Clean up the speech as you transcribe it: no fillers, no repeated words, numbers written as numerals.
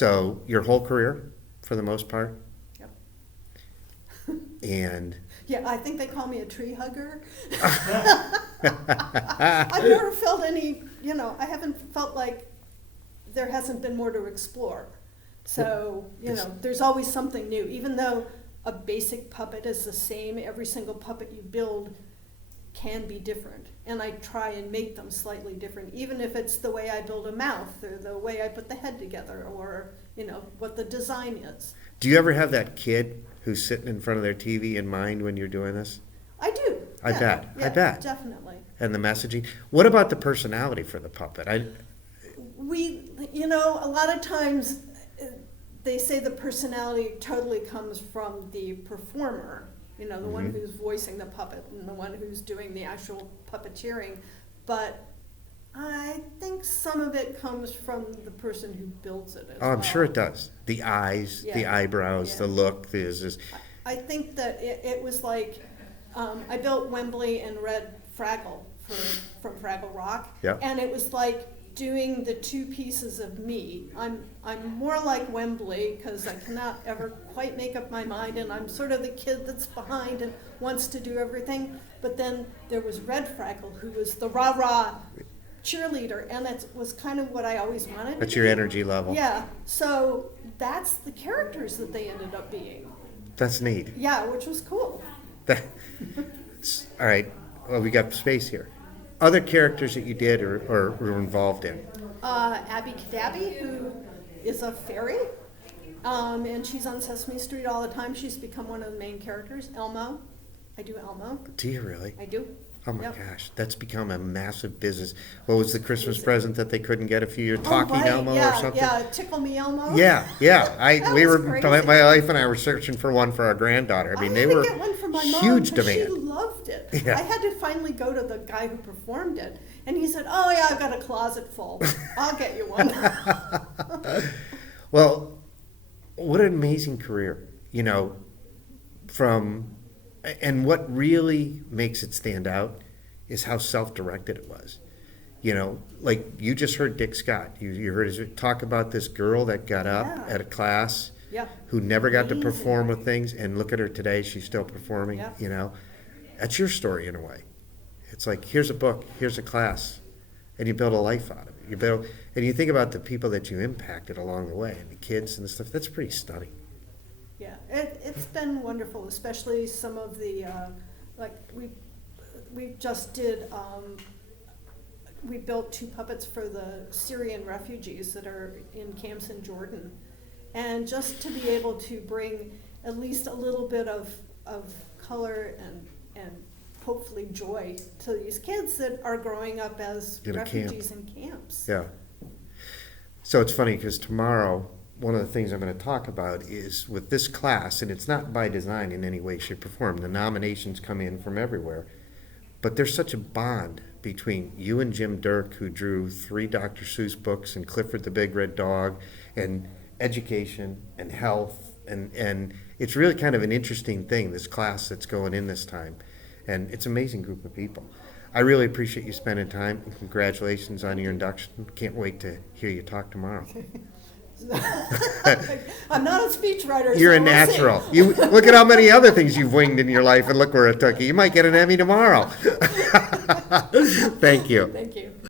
So your whole career, for the most part? Yep. And Yeah, I think they call me a tree hugger. I've never felt any, I haven't felt like there hasn't been more to explore. So, there's always something new. Even though a basic puppet is the same, every single puppet you build can be different. And I try and make them slightly different, even if it's the way I build a mouth or the way I put the head together or, what the design is. do you ever have that kid who's sitting in front of their TV in mind when you're doing this? I do. I bet. Yeah, I bet. Definitely. And the messaging. What about the personality for the puppet? A lot of times they say the personality totally comes from the performer, the one who's voicing the puppet and the one who's doing the actual puppeteering. But I think some of it comes from the person who builds it as well. I'm sure it does. The eyes, the eyebrows, the look. I think that it was like, I built Wembley and Red Fraggle from Fraggle Rock. Yep. And it was like doing the two pieces of me. I'm more like Wembley because I cannot ever quite make up my mind, and I'm sort of the kid that's behind and wants to do everything. But then there was Red Fraggle, who was the rah-rah cheerleader, and that was kind of what I always wanted. That's your energy level. Yeah, so that's the characters that they ended up being. That's neat. Yeah, which was cool. All right. Well, we got space here. Other characters that you did or were involved in? Abby Cadabby, who is a fairy, and she's on Sesame Street all the time. She's become one of the main characters. Elmo. I do Elmo. Do you really? I do. Oh my Yep. gosh, that's become a massive business. What was the Christmas present that they couldn't get a few years? Talking right. Elmo Yeah, or something? Yeah, Tickle Me Elmo. Yeah. That was My wife and I were searching for one for our granddaughter. I mean, they had to were get one for my mom huge 'cause demand. She loved it. Yeah. I had to finally go to the guy who performed it, and he said, "Oh yeah, I've got a closet full. I'll get you one." Well, what an amazing career, and what really makes it stand out is how self-directed it was. Like you just heard Dick Scott. You heard his talk about this girl that got up Yeah. at a class Yeah. who never got to Amazing. perform with things, and look at her today, she's still performing, Yeah. That's your story in a way. It's like, here's a book, here's a class, and you build a life out of it. And you think about the people that you impacted along the way, and the kids and the stuff, that's pretty stunning. Yeah, it's been wonderful, especially some of the, we just did, we built 2 puppets for the Syrian refugees that are in camps in Jordan. And just to be able to bring at least a little bit of color and hopefully joy to these kids that are growing up as In a refugees in camps. Yeah. So it's funny because tomorrow, one of the things I'm going to talk about is with this class, and it's not by design in any way, shape, or form. The nominations come in from everywhere. But there's such a bond between you and Jim Dirk, who drew 3 Dr. Seuss books and Clifford the Big Red Dog, and education and health. And it's really kind of an interesting thing, this class that's going in this time. And it's an amazing group of people. I really appreciate you spending time, and congratulations on your induction. Can't wait to hear you talk tomorrow. I'm not a speechwriter. You're so a we'll natural. see. You look at how many other things you've winged in your life, and look where it took you. You might get an Emmy tomorrow. Thank you. Thank you.